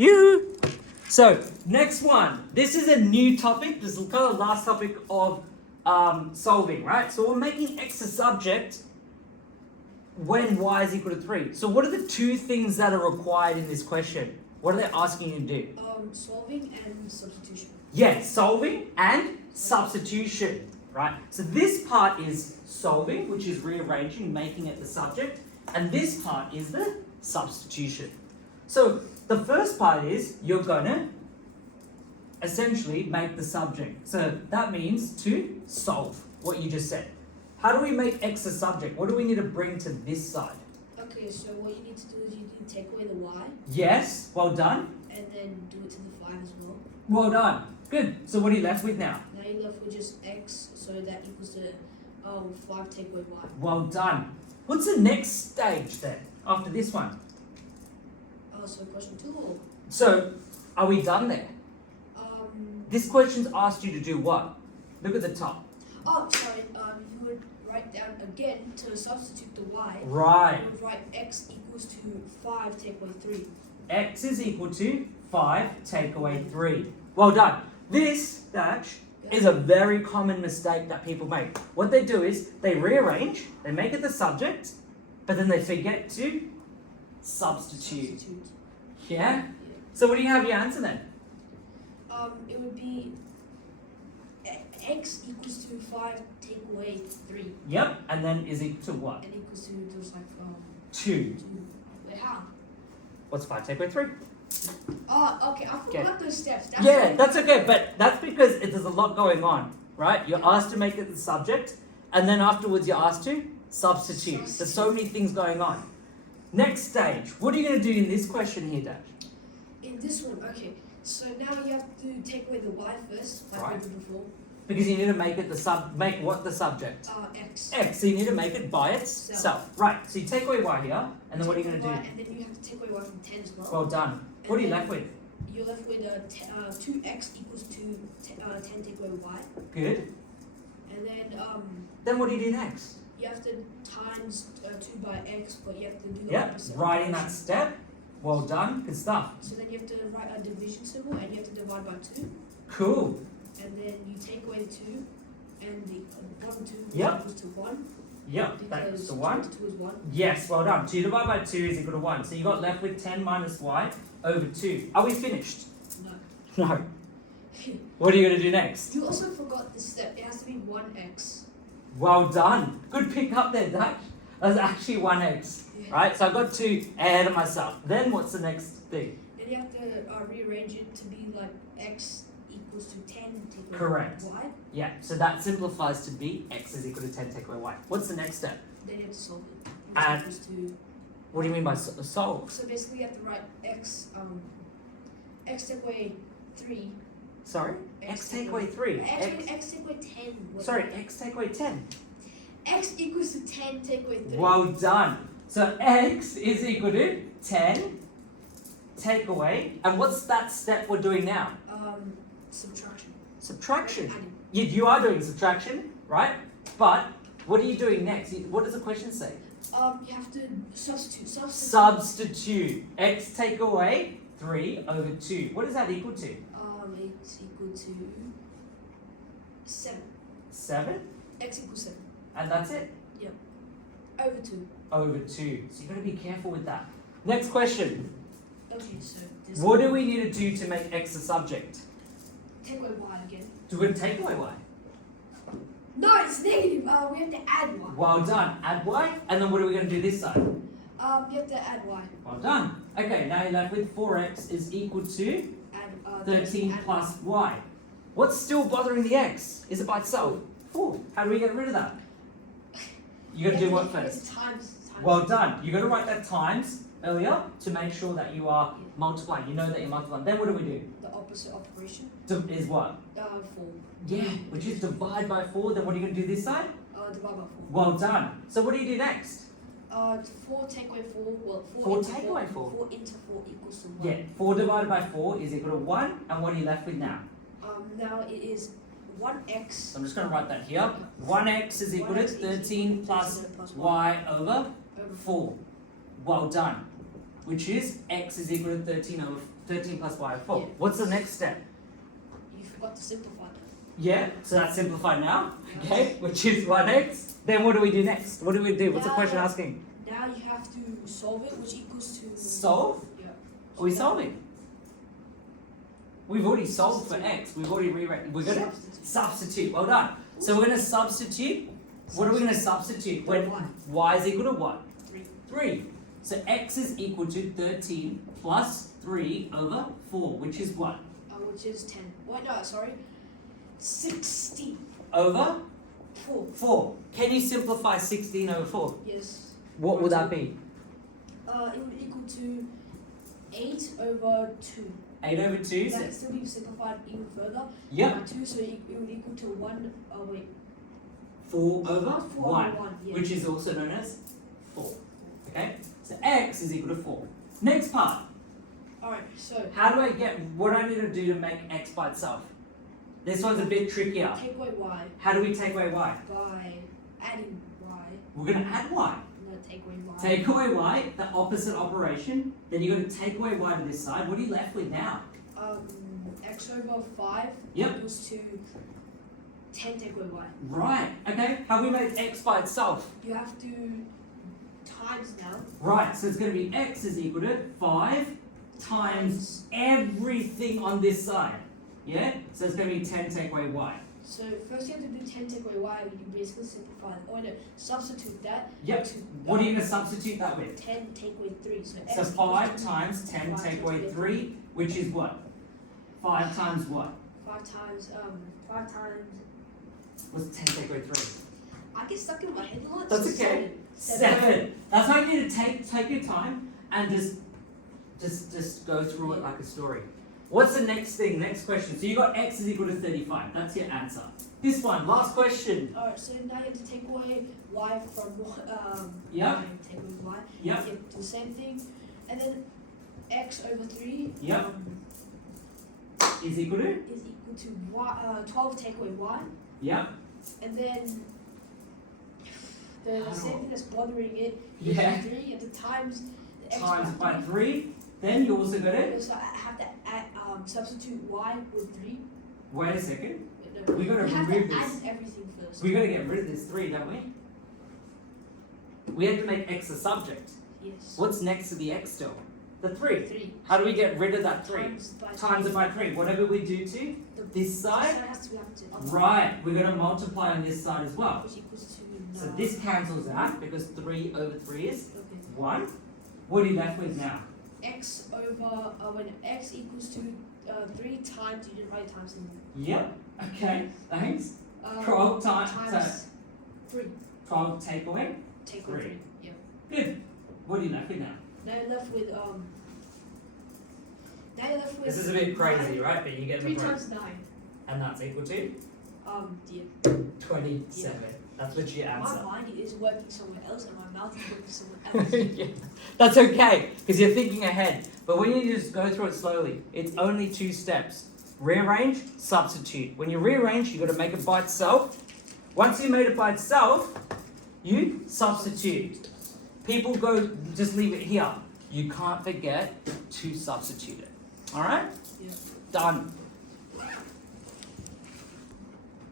You. So, next one. This is a new topic. This is kind of the last topic of solving, right? So we're making x a subject when y is equal to 3. So what are the two things that are required in this question? What are they asking you to do? Solving and substitution. Yes, solving and substitution, right? So this part is solving, which is rearranging, making it the subject, and this part is the substitution. So the first part is you're going to essentially make the subject. So that means to solve what you just said. How do we make x a subject? What do we need to bring to this side? Okay, so what you need to do is you need to take away the y. Yes, well done. And then do it to the 5 as well. Well done. Good. So what are you left with now? Now you're left with just x, so that equals to 5 take away y. Well done. What's the next stage then after this one? So question 2 or? So are we done there? This question's asked you to do what? Look at the top. Oh, sorry. You would write down again to substitute the y. Right. You would write x equals to 5 take away 3. X is equal to 5 take away 3. Well done. This, Dash, is a very common mistake that people make. What they do is they rearrange, they make it the subject, but then they forget to substitute. Yeah? So what do you have your answer then? It would be x equals to 5 take away 3. Yep, and then is equal to what? And equals to just like 2. Wait, how? What's 5 take away 3? Oh, okay. I forgot those steps. That's okay, but that's because there's a lot going on, right? You're asked to make it the subject, and then afterwards you're asked to substitute. There's so many things going on. Next stage. What are you going to do in this question here, Dash? In this one, okay. So now you have to take away the y first, like we did before. Because you need to make it make what the subject? X. X. So you need to make it by itself. Right. So you take away y here, and then what are you going to do? And then you have to take away y from 10 as well. Well done. What are you left with? You're left with 2x equals to 10 take away y. Good. And then Then what do you do next? you have to times 2 by x, but you have to do the Yep. opposite. Right in that step. Well done. Good stuff. So then you have to write a division symbol, and you have to divide by 2. Cool. And then you take away the 2, and the bottom 2 Yep. equals to 1. Yep. That's Because the 1. 2 is 1. Yes, well done. 2 divided by 2 is equal to 1. So you got left with 10 minus y over 2. Are we finished? No. No. What are you going to do next? You also forgot this step. It has to be 1x. Well done. Good pick up there, Dash. That's actually 1x. Right? So I got 2 ahead of myself. Then what's the next thing? Then you have to rearrange it to be like x equals to 10 take away Correct. y. Yeah, so that simplifies to be x is equal to 10 take away y. What's the next step? Then you have to solve it. And- Which equals to. What do you mean by solve? So basically, you have to write x take away 3. Sorry? X take away 3. X take away 10. Sorry, x take away 10. X equals to 10 take away 3. Well done. So x is equal to 10 take away. And what's that step we're doing now? Subtraction. Subtraction. Adding. You are doing subtraction, right? But what are you doing next? What does the question say? You have to substitute. Substitute. X take away 3 over 2. What is that equal to? It's equal to 7. 7? X equals 7. And that's it? Yep. Over 2. Over 2. So you've got to be careful with that. Next question. Okay, so this. What do we need to do to make x a subject? Take away y again. Do we take away y? No, it's negative. We have to add y. Well done. Add y. And then what are we going to do this side? You have to add y. Well done. Okay, now you're left with 4x is equal to Add 13 add plus y. What's still bothering the x? Is it by itself? 4. How do we get rid of that? You got to do what first? It's times. Well done. You got to write that times earlier to make sure that you are multiplying. You know that you're multiplying. Then what do we do? The opposite operation. Is what? 4. Yeah, which is divide by 4. Then what are you going to do this side? Divide by 4. Well done. So what do you do next? 4 take away 4. Well, 4 into take away 4. 4 into 4 equals to 1. Yeah, 4 divided by 4 is equal to 1. And what are you left with now? Now it is 1x. So I'm just going to write that here. 1x is equal to 13 plus y over 4. Well done. which is x is equal to 13 plus y over 4. Yeah. What's the next step? You forgot to simplify that. Yeah, so that's simplified now, okay, which is 1x. Then what do we do next? What do we do? What's the question asking? Now you have to solve it, which equals to... Solve? Yeah. Are we solving? We've already solved for x. We've already rewritten. We're going to substitute. Well done. So we're going to substitute. What are we going to substitute? When y is equal to what? 3. 3. So x is equal to 13 plus 3 over 4, which is what? Which is 10. Wait, no, sorry. 60. Over 4. 4. Can you simplify 16 over 4? Yes. What would that be? It would equal to 8 over 2. 8 over 2. That So, can still be simplified even further. yep. By 2, so it would equal to 1. 4 over 4 1, over 1. Yeah. which is also known as 4. Okay? So x is equal to 4. Next part. Alright, so How do I get what I need to do to make x by itself? This one's a bit trickier. take away y How do we take away y? by adding y. We're going to add y. No, take away y. Take away y, the opposite operation. Then you're going to take away y to this side. What are you left with now? X over 5 Yep. equals to 10 take away y. Right. Okay. How do we make x by itself? You have to times now. Right. So it's going to be x is equal to 5 times everything on this side. Yeah? So it's going to be 10 take away y. So first you have to do 10 take away y. You basically simplify it. Or no, substitute that. Yep. To, What are you going to substitute that with? 10 take away 3. So, So x 5 equals to times 10 5 take times away 3, which is what? 5 times what? 5 times, 5 times. What's 10 take away 3? I get stuck in my head a lot. That's so okay. 7. 7. That's why you need to take your time and just go through it like a story. What's the next thing? Next question. So you got x is equal to 35. That's your answer. This one, last question. Alright, so now you have to take away y from Yep. take away y. Yep. You have to do the same thing. And then x over 3 Yep. Is equal to? is equal to y, 12 take away y. Yep. And then the same thing that's bothering it is Yeah. 3 and the times the x Times by by 3. Then you also got it. So I have to add, substitute y with 3. Wait a second. No, We gotta we have remove to this. add everything first. We gotta get rid of this 3, don't we? We have to make x a subject. Yes. What's next to the x still? The 3. 3. How do we get rid of that 3? Times Times it by 3. Whatever we do to the this side, So it has to, we have to right, we're going to multiply on this side as well. which equals to So this cancels out because 3 over 3 is okay. 1. What are you left with now? X over when x equals to 3 times, you didn't write times in Yep. Okay, thanks. 12 12 times, times 3. 12 take away. Take away 3. 3. Yeah. Good. What are you left with now? Now you're left with Now you're left with. This is a bit crazy, right? But you get 3 the point. times 9. And that's equal to Yeah. 27. That's what you My answer. mind is working somewhere else, and my mouth is working somewhere else. Yeah. That's okay, because you're thinking ahead. But when you just go through it slowly, it's only 2 steps. Rearrange, substitute. When you rearrange, you've got to make it by itself. Once you made it by itself, you substitute. People go, just leave it here. You can't forget to substitute it. Alright? Yeah. Done.